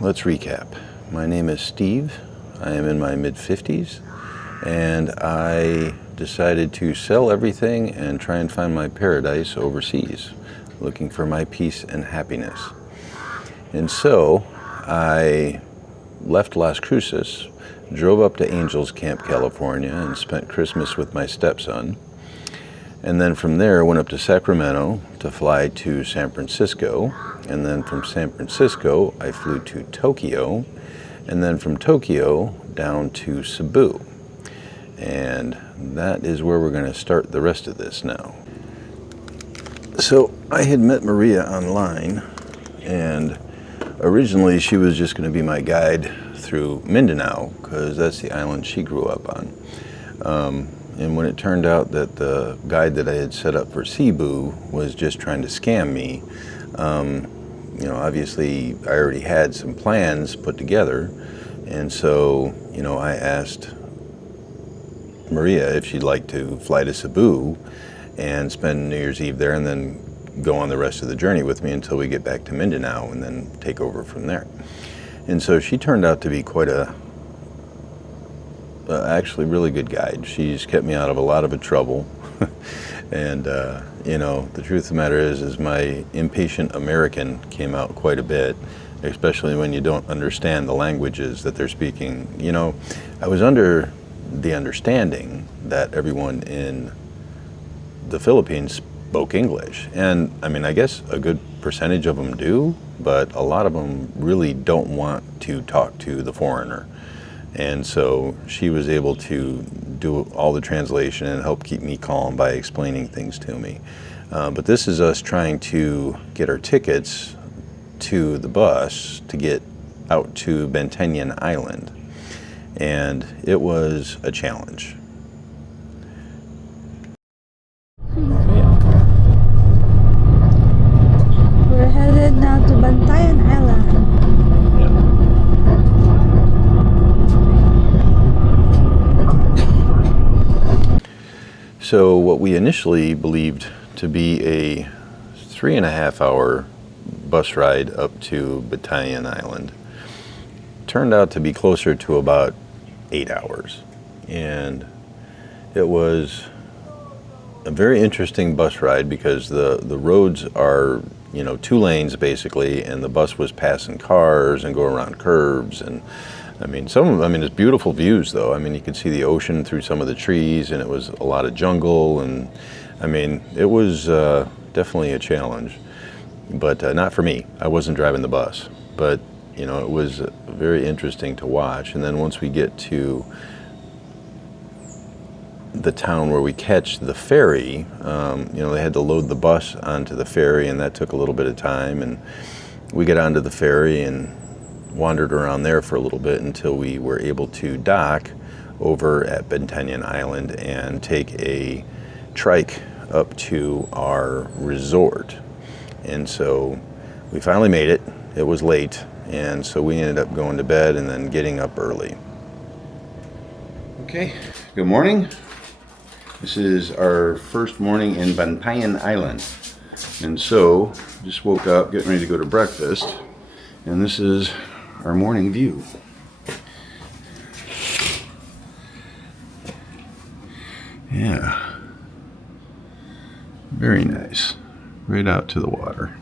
let's recap. My name is Steve. I am in my mid-50s, and I decided to sell everything and try and find my paradise overseas, looking for my peace and happiness. And so I left Las Cruces, drove up to Angels Camp, California, and spent Christmas with my stepson. And then from there, went up to Sacramento to fly to San Francisco. And then from San Francisco, I flew to Tokyo. And then from Tokyo down to Cebu. And that is where we're going to start the rest of this now. So I had met Maria online, and originally she was just going to be my guide through Mindanao, because that's the island she grew up on. And when it turned out that the guide that I had set up for Cebu was just trying to scam me, obviously I already had some plans put together. And so, I asked Maria if she'd like to fly to Cebu and spend New Year's Eve there and then go on the rest of the journey with me until we get back to Mindanao and then take over from there. And so she turned out to be quite actually really good guide. She's kept me out of a lot of trouble. And, the truth of the matter is my impatient American came out quite a bit, especially when you don't understand the languages that they're speaking. I was under the understanding that everyone in the Philippines spoke English. And I guess a good percentage of them do, but a lot of them really don't want to talk to the foreigner. And so she was able to do all the translation and help keep me calm by explaining things to me. But this is us trying to get our tickets to the bus to get out to Bantayan Island. And it was a challenge. We're headed now to Bantayan Island. So what we initially believed to be a 3.5-hour bus ride up to Bantayan Island turned out to be closer to about 8 hours. And it was a very interesting bus ride because the roads are, 2 lanes basically, and the bus was passing cars and go around curves. And it's beautiful views though. You could see the ocean through some of the trees, and it was a lot of jungle. And it was definitely a challenge, but not for me. I wasn't driving the bus, but it was very interesting to watch. And then once we get to the town where we catch the ferry, they had to load the bus onto the ferry, and that took a little bit of time. And we got onto the ferry and wandered around there for a little bit until we were able to dock over at Bantayan Island and take a trike up to our resort. And so we finally made it. It was late, and so we ended up going to bed and then getting up early. Okay, good morning. This is our first morning in Bantayan Island. And so, just woke up, getting ready to go to breakfast, and this is our morning view. Yeah, very nice, right out to the water.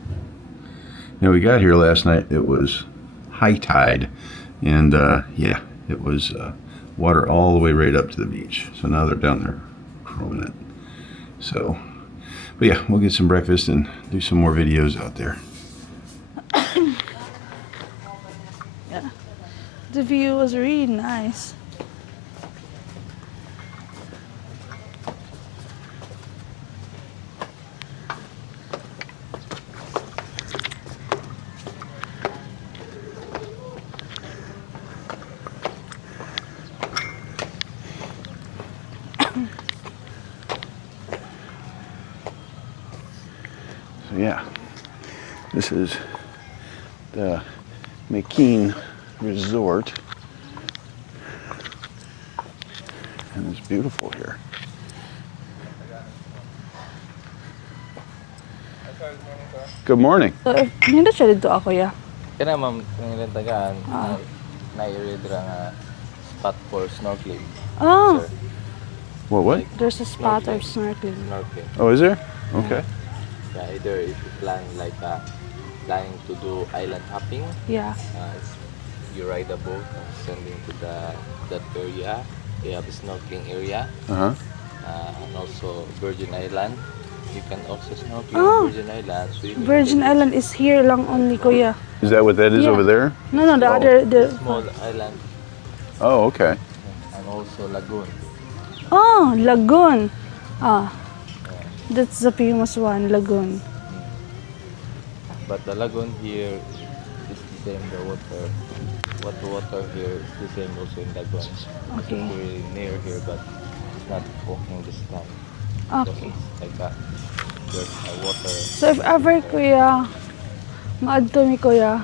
We got here last night, it was high tide, and it was water all the way right up to the beach. So now they're down there combing it. So, but yeah, we'll get some breakfast and do some more videos out there. Yeah, the view was really nice. So yeah, this is the McKean Resort, and it's beautiful here. Good morning. So, hindi siya dito ako, yeah. Kaya ma'am, kung ilang tagaan, Ah. na-area nga spot for snorkeling, Oh, sir. What? Like there's a spot of snorkeling. snorkeling. Snorkeling. Oh, is there? Yeah. Okay. Yeah, either if you plan like planning to do island hopping, Yeah. you ride a boat and sending to that area. They have a snorkeling area, Uh-huh. and also Virgin Island. You can also snorkeling in Oh, Virgin Island, swimming in the Virgin beach. Island is here lang Yeah, only, small, kuya. Is that what that is Yeah. over there? No, no, the yeah, other, the the, small island, Oh, okay. and also lagoon. oh, Lagoon. Ah, Yeah. that's the famous one, Lagoon. Mm. But the lagoon here is the same. The water here is the same also in lagoon. It's Okay. very near here, but it's not walking distance because Okay. it's like there's a water. So if ever, kuya, maadto mi, kuya.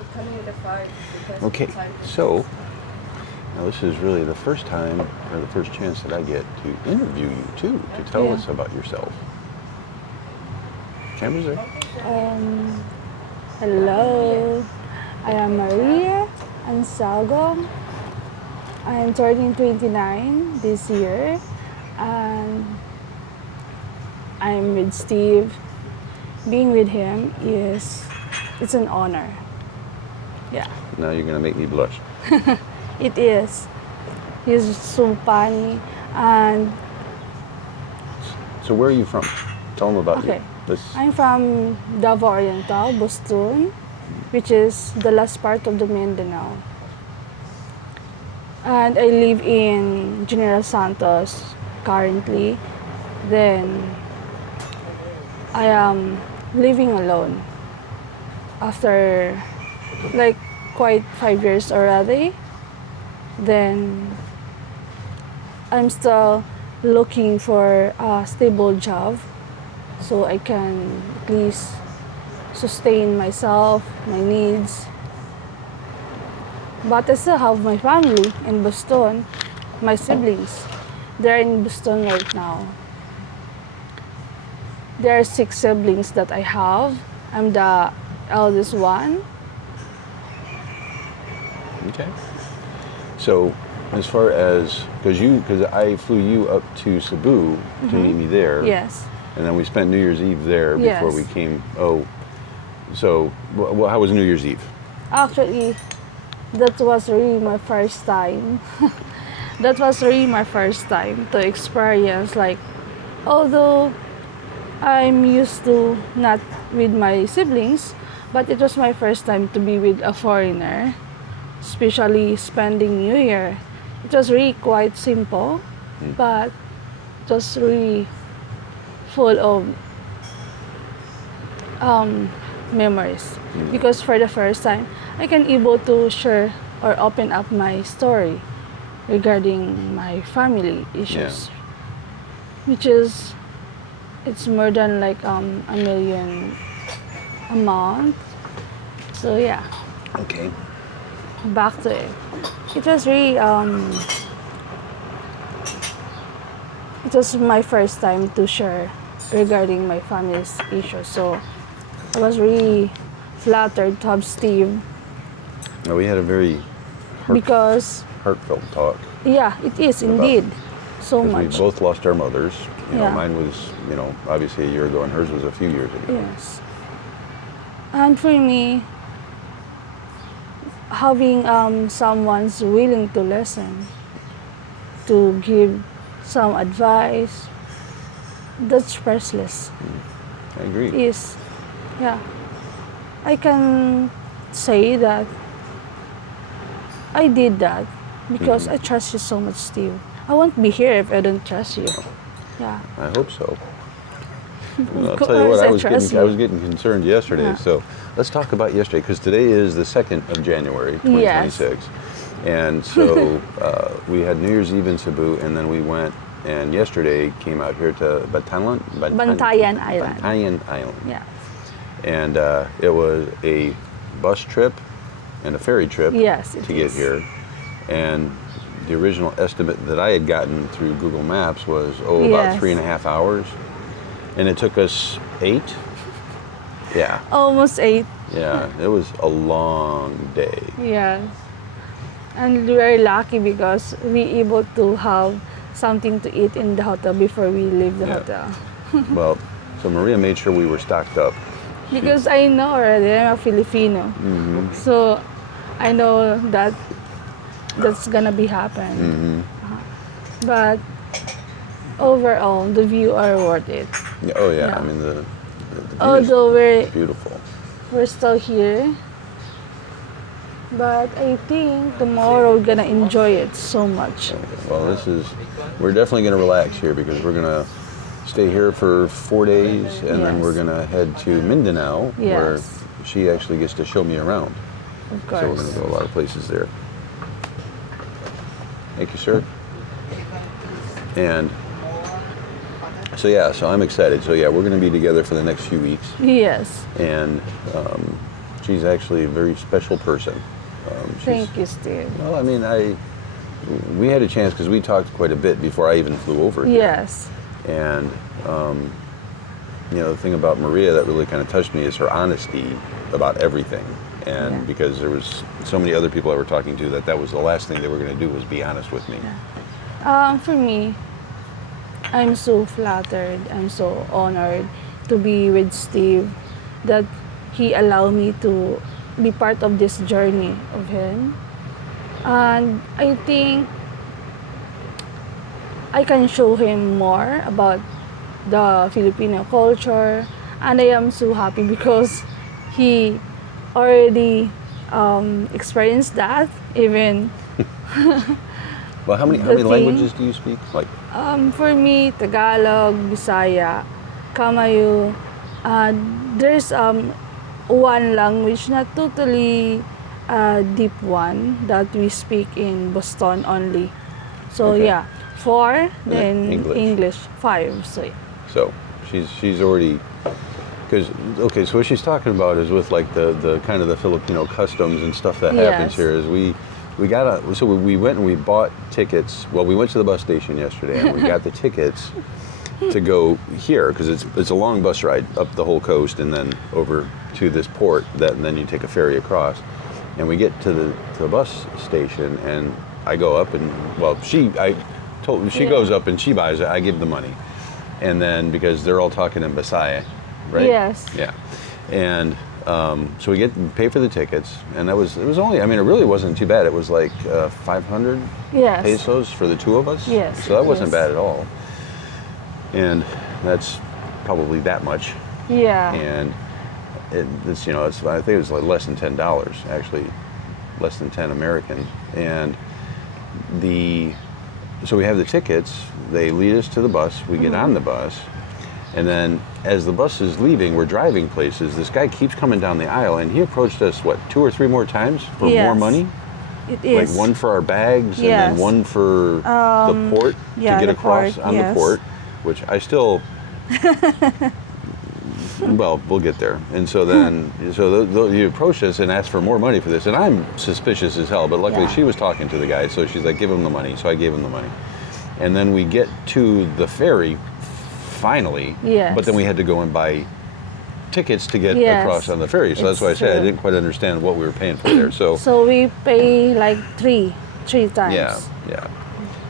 Okay. So now this is really the first time or the first chance that I get to interview you too, to tell Yeah. us about yourself. Cameras there. Hello. I am Maria Ansalgo. I'm turning 29 this year. And I'm with Steve. Being with him it's an honor. Yeah, Now you're gonna make me blush. it is. He's so funny. And So where are you from? Tell them about okay, you. Let's, I'm from Davao Oriental, Boston, which is the last part of the Mindanao. And I live in General Santos currently. Then I am living alone after like quite 5 years already. Then I'm still looking for a stable job so I can at least sustain myself, my needs. But I still have my family in Boston, my siblings. They're in Boston right now. There are 6 siblings that I have. I'm the eldest one. okay. So as far as because I flew you up to Cebu to meet me there. Yes. And then we spent New Year's Eve there before Yes. we came. Oh, so how was New Year's Eve? Actually, that was really my first time. That was really my first time to experience, like, although I'm used to not with my siblings, but it was my first time to be with a foreigner, especially spending New Year. It was really quite simple, but it was really full of memories. Because for the first time, I can able to share or open up my story regarding my family issues, which is it's more than like a million a month. So yeah, Okay. back to it. It was really it was my first time to share regarding my family's issues. So I was really flattered to have Steve Now we had a very because heartfelt talk yeah, it is About- indeed so because we much. both lost our mothers. You know, Yeah. mine was obviously a year ago, and hers was a few years ago. Yes. And for me, having someone's willing to listen, to give some advice, that's priceless. I agree. Is, yeah. I can say that I did that because I trust you so much, Steve. I won't be here if I don't trust you. Yeah. I hope so. I'll course, tell you what, I I was trust getting you. concerned yesterday. Yeah. So let's talk about yesterday, because today is the 2nd of January, 2026. And so we had New Year's Eve in Cebu, and then we went, and yesterday came out here to Bantayan Island. Bantayan Island. Yeah. And it was a bus trip and a ferry trip Yes, it to get is. here. And the original estimate that I had gotten through Google Maps was, about Yes. 3.5 hours. And it took us 8. Yeah. Almost 8. Yeah. It was a long day. Yes. And we are lucky because we able to have something to eat in the hotel before we leave the Yeah. hotel. Well, so Maria made sure we were stocked up. Because I know already I'm a Filipino. So I know that that's gonna be happen. But overall, the view are worth it. Yeah, oh yeah. Yeah. I mean the view Although is beautiful. we're still here, but I think tomorrow we're gonna enjoy it so much. Well, we're definitely going to relax here because we're going to stay here for 4 days and then Yes. we're going to head to Mindanao where Yes. she actually gets to show me around. Of So we're going course. to go a lot of places there. Thank you, sir. And so yeah, so I'm excited. So yeah, we're going to be together for the next few weeks. Yes. And she's actually a very special person. Thank you, Steve. Well, I mean, we had a chance because we talked quite a bit before I even flew over here. Yes. And the thing about Maria that really kind of touched me is her honesty about everything. And Yeah. because there was so many other people I were talking to that was the last thing they were going to do was be honest with me. For me, I'm so flattered. I'm so honored to be with Steve that he allowed me to be part of this journey of him. And I think I can show him more about the Filipino culture. And I am so happy because he already experienced that. Even Well, how many The thing- languages do you speak? Like, for me, Tagalog, Bisaya, Kamayo, there's one language, not totally deep one, that we speak in Boston only. So Okay. yeah, 4, then then English. English 5. So yeah. so she's already, because, okay, so what she's talking about is with like the kind of the Filipino customs and stuff that happens Yes. here is we went and we bought tickets. Well, we went to the bus station yesterday and we got the tickets to go here because it's a long bus ride up the whole coast and then over to this port and then you take a ferry across. And we get to the bus station and I go up and, well, she goes up and she buys it. I give the money. And then because they're all talking in Bisaya, right? Yes. Yeah. And so we pay for the tickets, and it was only, I mean, it really wasn't too bad. It was like 500 Yes. pesos for the two of us. Yes, So that wasn't yes. bad at all. And that's probably that much. Yeah. And it's I think it was like less than $10, actually, less than 10 American. And so we have the tickets. They lead us to the bus. We get on the bus. And then as the bus is leaving, we're driving places. This guy keeps coming down the aisle, and he approached us, 2 or 3 more times for more Yes. money? It is. Like one for our bags and Yes. then one for the port yeah, to get the across port, on yes. the port, which I still, well, we'll get there. And so then, you approach us and ask for more money for this. And I'm suspicious as hell, but luckily Yeah. she was talking to the guy. So she's like, give him the money. So I gave him the money. And then we get to the ferry, finally. Yes. But then we had to go and buy tickets to get Yes. across on the ferry. So that's It's why I said I true. didn't quite understand what we were paying for there. So we pay like three times. yeah.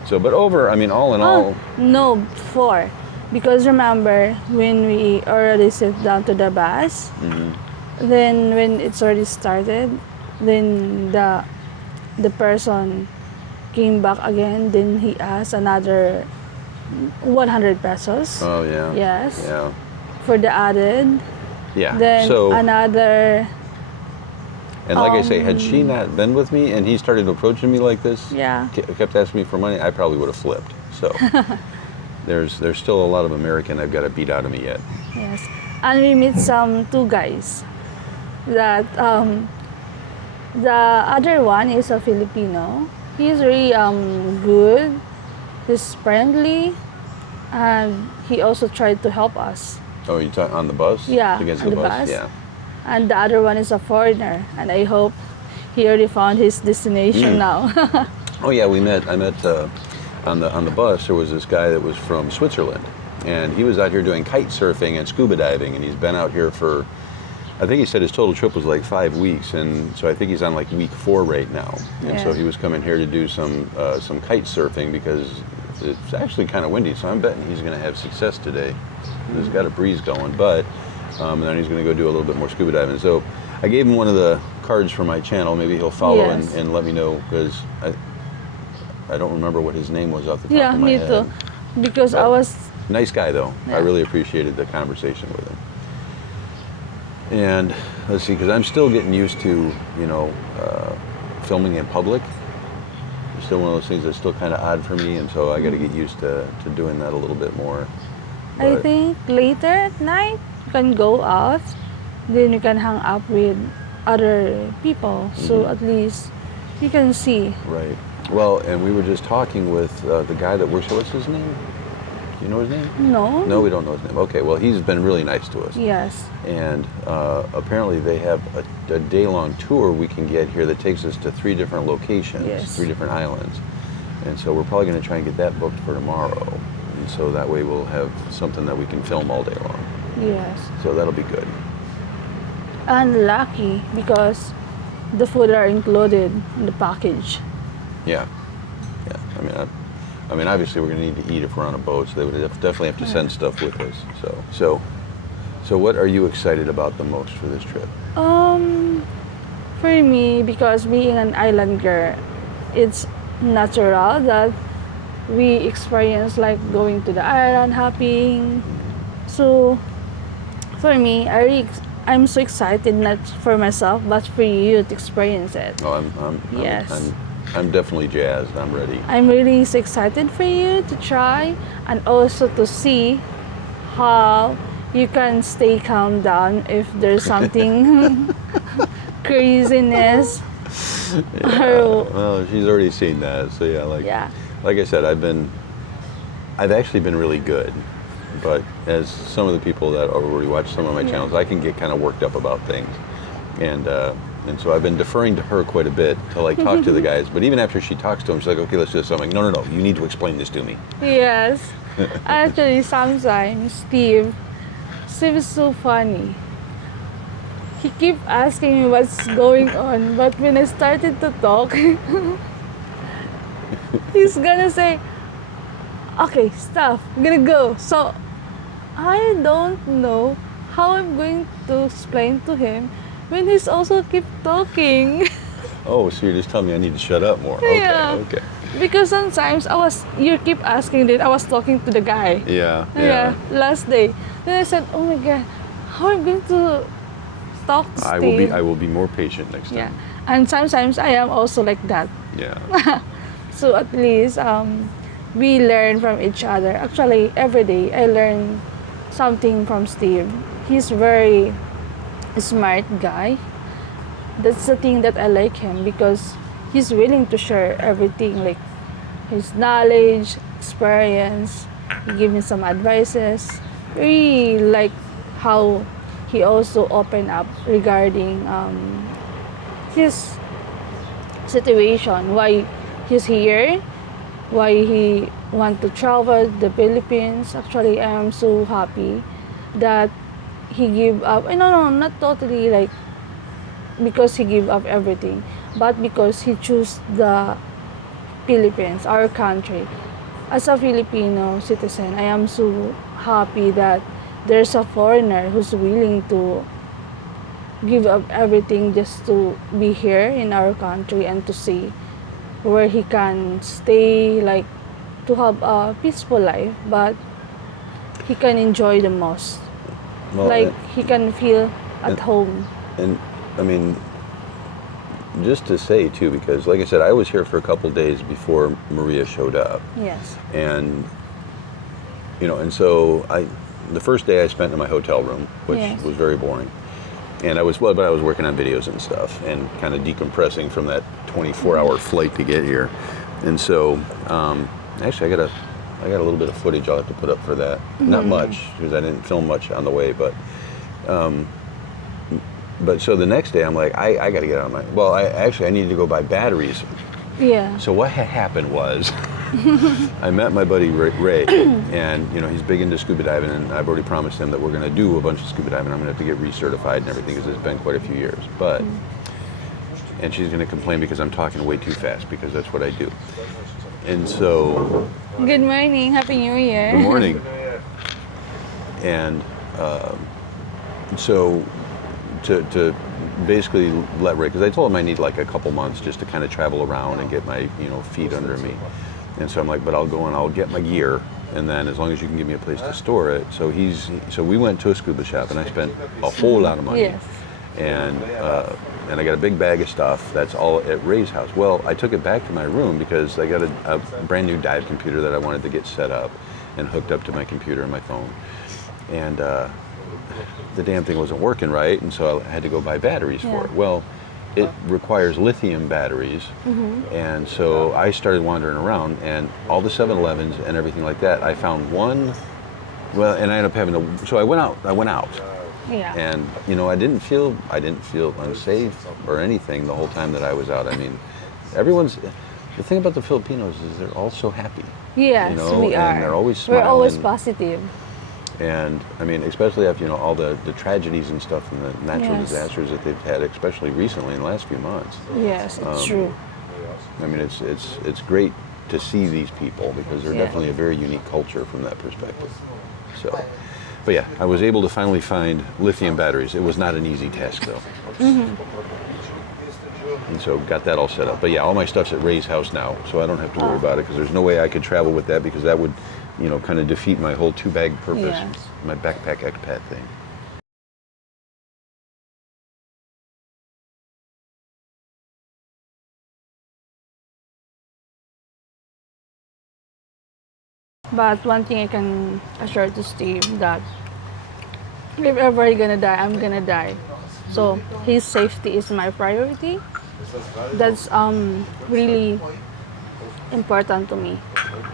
So, but all in all, No, 4. Because remember, when we already sit down to the bus, then when it's already started, then the person came back again, then he asked another 100 pesos. oh yeah. Yes. Yeah. For the added. Yeah. Then so, another, and like I say, had she not been with me and he started approaching me like this, yeah. kept asking me for money, I probably would have flipped. So there's still a lot of American I've got to beat out of me yet. Yes. And we meet some 2 guys that the other one is a Filipino. He's really good. He's friendly, and he also tried to help us. Oh, you talk on the bus? Yeah, Against on the the bus? bus. Yeah. And the other one is a foreigner, and I hope he already found his destination now. Oh yeah, I met on the bus. There was this guy that was from Switzerland, and he was out here doing kite surfing and scuba diving, and he's been out here for I think he said his total trip was like 5 weeks, and so I think he's on like week 4 right now. And so Yeah. he was coming here to do some kite surfing because it's actually kind of windy. So I'm betting he's going to have success today. He's got a breeze going, but and then he's going to go do a little bit more scuba diving. So I gave him one of the cards for my channel. Maybe he'll follow Yes. and let me know, because I don't remember what his name was off the top Yeah, of my me head. too. Because I But was, nice guy though. I Yeah. really appreciated the conversation with him. And let's see, because I'm still getting used to, filming in public. It's still one of those things that's still kind of odd for me, and so I got to get used to doing that a little bit more. I But- think later at night, you can go out, then you can hang up with other people. So Mhm. at least you can see. Right. Well, and we were just talking with the guy that works. What's his name? Do you know his name? No? No, we don't know his name. Okay, well, he's been really nice to us. Yes. And apparently they have a day-long tour we can get here that takes us to 3 different locations, Yes. 3 different islands. And so we're probably going to try and get that booked for tomorrow. And so that way we'll have something that we can film all day long. Yes. So that'll be good. And lucky because the food are included in the package. Yeah. Yeah. I mean, obviously we're going to need to eat if we're on a boat, so they would definitely have to send stuff with us. So what are you excited about the most for this trip? For me, because being an island girl, it's natural that we experience like going to the island, hopping. So for me, I'm so excited not for myself but for you to experience it. Oh, Yes. I'm definitely jazzed. I'm ready. I'm really so excited for you to try and also to see how you can stay calm down if there's something craziness. Or, Well, she's already seen that, so yeah. yeah. Like I said, I've actually been really good, but as some of the people that already watch some of my channels, I can get kind of worked up about things, and so I've been deferring to her quite a bit to like talk to the guys. But even after she talks to them, she's like, "Okay, let's do this." So I'm like, "No, you need to explain this to me." Yes. Actually, sometimes Steve is so funny. He keep asking me what's going on, but when I started to talk, he's gonna say, "Okay, stop. I'm gonna go." So I don't know how I'm going to explain to him when he's also keep talking. Oh, so you're just telling me I need to shut up more? Yeah. Okay. Because sometimes you keep asking that I was talking to the guy. Yeah. Yeah, last day. Then I said, "Oh my god, how am I going to talk to Steve?" I will be more patient next Yeah, time. and sometimes I am also like that. Yeah. So at least we learn from each other. Actually, every day I learn something from Steve. He's very smart guy. That's the thing that I like him because he's willing to share everything, like his knowledge, experience. He give me some advices. Really like how he also opened up regarding his situation, why he's here, why he want to travel the Philippines. Actually, I am so happy that he give up. No, not totally like because he give up everything, but because he chose the Philippines, our country. As a Filipino citizen, I am so happy that there's a foreigner who's willing to give up everything just to be here in our country and to see where he can stay, like to have a peaceful life, but he can enjoy the most. Well, Like he can feel at home. and I mean, just to say too, because like I said, I was here for a couple days before Maria showed up, Yes. and and so the first day I spent in my hotel room, which Yes. was very boring, and I was working on videos and stuff, and kind of decompressing from that 24-hour flight to get here, and so actually I got a little bit of footage I'll have to put up for that. Not much because I didn't film much on the way, but so the next day I'm like, I got to get on my. Well, I needed to go buy batteries. Yeah. So what had happened was, I met my buddy Ray, and he's big into scuba diving, and I've already promised him that we're going to do a bunch of scuba diving. I'm going to have to get recertified and everything because it's been quite a few years. But and she's going to complain because I'm talking way too fast because that's what I do. And so, Good morning. Happy New Year. good morning. And so to basically let Ray, because I told him I need like a couple months just to kind of travel around and get my feet under me. And so I'm like, but I'll go and I'll get my gear, and then as long as you can give me a place to store it. So we went to a scuba shop, and I spent a whole lot of money. Yes. And I got a big bag of stuff. That's all at Ray's house. Well, I took it back to my room because I got a brand new dive computer that I wanted to get set up and hooked up to my computer and my phone. And the damn thing wasn't working right, and so I had to go buy batteries for it. Well, it requires lithium batteries, and so I started wandering around, and all the 7-Elevens and everything like that, I found one. Well, and I ended up having to. So I went out. Yeah. And I didn't feel unsafe or anything the whole time that I was out. I mean, the thing about the Filipinos is they're all so happy. Yes, we are. And they're always smiling. We're always positive. And I mean, especially after all the tragedies and stuff and the natural Yes. disasters that they've had, especially recently in the last few months. Yes, it's true. I mean, it's great to see these people because they're definitely a very unique culture from that perspective. So, but yeah, I was able to finally find lithium batteries. It was not an easy task though. And so got that all set up. But yeah, all my stuff's at Ray's house now, so I don't have to worry about it because there's no way I could travel with that because that would, kind of defeat my whole 2-bag purpose, Yes. my BackPackExPat thing. But one thing I can assure to Steve that if ever he's gonna die, I'm gonna die. So his safety is my priority. That's really important to me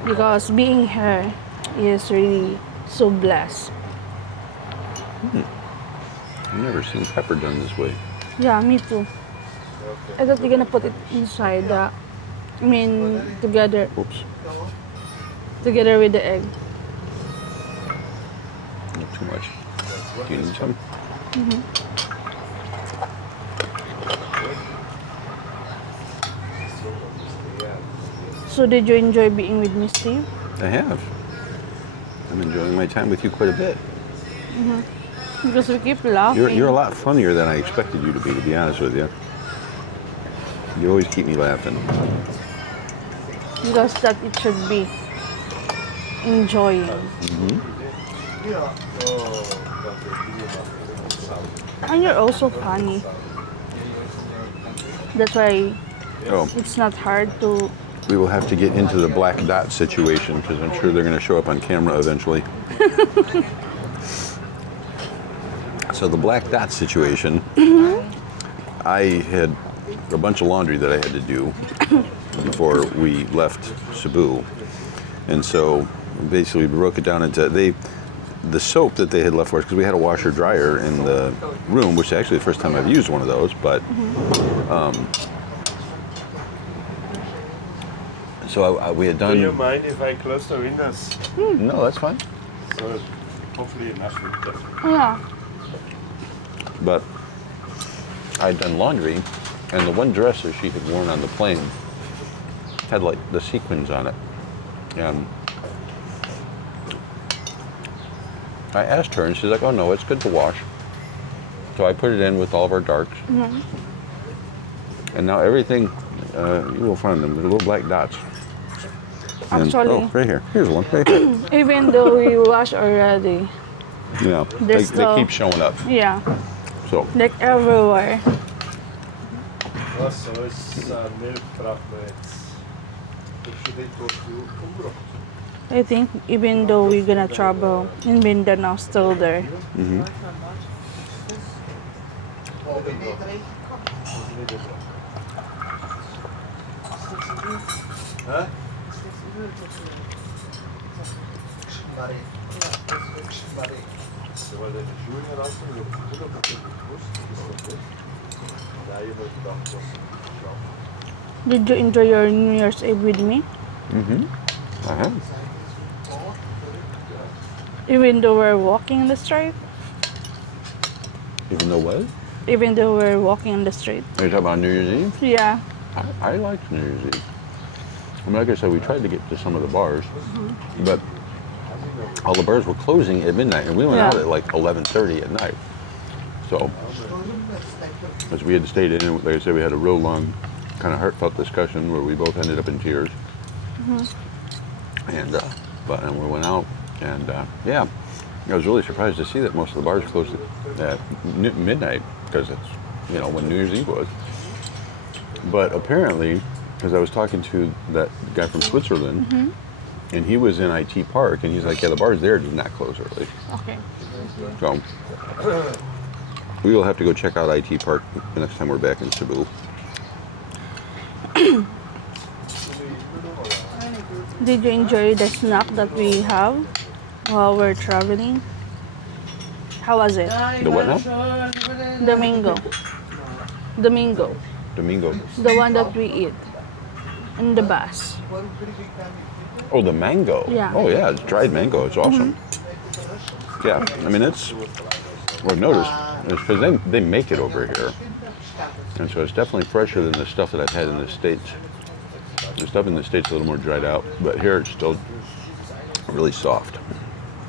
because being here is really so blessed. I've never seen pepper done this way. Yeah, me too. I thought you're gonna put it inside together Oops, together with the egg. not too much. Do you need some? So did you enjoy being with me, Steve? I have. I'm enjoying my time with you quite a bit. Because we keep laughing. You're a lot funnier than I expected you to be honest with you. You always keep me laughing. Because that it should be enjoying. And you're also funny. That's why Oh, it's not hard to. we will have to get into the black dot situation because I'm sure they're going to show up on camera eventually. So the black dot situation, I had a bunch of laundry that I had to do before we left Cebu. And so basically we broke it down into the soap that they had left for us, because we had a washer dryer in the room, which is actually the first time I've used one of those, but so we had done. Do you mind if I close the windows? No, that's fine. So hopefully enough winter. Yeah. But I'd done laundry, and the one dress that she had worn on the plane had like the sequins on it. And I asked her, and she's like, "Oh no, it's good to wash." So I put it in with all of our darks, and now everything you will find them. They're little black dots. And, Actually, oh, right here. Here's one. Right here. even though we wash already, Yeah, they There's still- keep showing up. yeah, So like everywhere. Also, it's milk fragments. Should they go to I think even though we're gonna travel in Mindanao, still there. Huh? Ze wilden de junior lassen, we moeten ook op de koers. Ja, je moet dat. Did you enjoy your New Year's Eve with me? mm-hmm. I have. Even though we're walking in the street? Even though what? Even though we're walking in the street. Are you talking about New Year's Eve? Yeah. I liked New Year's Eve. I mean, like I said, we tried to get to some of the bars, but all the bars were closing at midnight, and we went out at like 11:30 at night. So, as we had stayed in, like I said, we had a real long, kind of heartfelt discussion where we both ended up in tears. And and we went out, and yeah, I was really surprised to see that most of the bars closed at midnight, because that's, you know, when New Year's Eve was. But apparently, because I was talking to that guy from Switzerland, and he was in IT Park, and he's like, yeah, the bars there did not close early. Okay. So we will have to go check out IT Park the next time we're back in Cebu. Did you enjoy the snack that we have while we're traveling? How was it? The what now? The mango. The mango. Domingo. The one that we eat in the bus. Oh, the mango. Yeah. Oh, yeah, it's dried mango. It's awesome. Yeah, I mean, it's, what I've noticed is because they make it over here. And so it's definitely fresher than the stuff that I've had in the States. The stuff in the States is a little more dried out, but here it's still really soft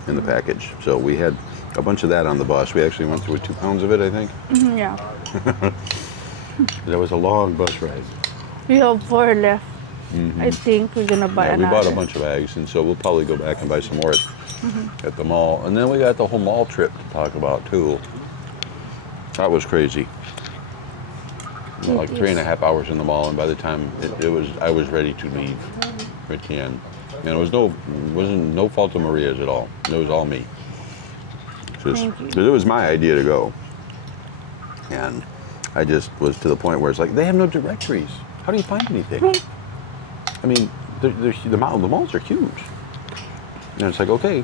in the package. So we had a bunch of that on the bus. We actually went through with 2 pounds of it, I think. Yeah. That was a long bus ride. We have 4 left. I think we're gonna buy Yeah, we another. bought a bunch of eggs, and so we'll probably go back and buy some more at the mall. And then we got the whole mall trip to talk about too. That was crazy. Like 3.5 hours in the mall, and by the time I was ready to leave at the end. And it wasn't no fault of Maria's at all. It was all me. Thank you. It was my idea to go, and I just was to the point where it's like, they have no directories. How do you find anything? I mean, the malls are huge. And it's like, okay,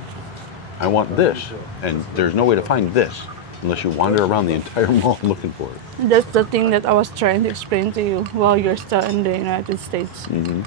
I want this, and there's no way to find this unless you wander around the entire mall looking for it. That's the thing that I was trying to explain to you while you're still in the United States. Mm-hmm.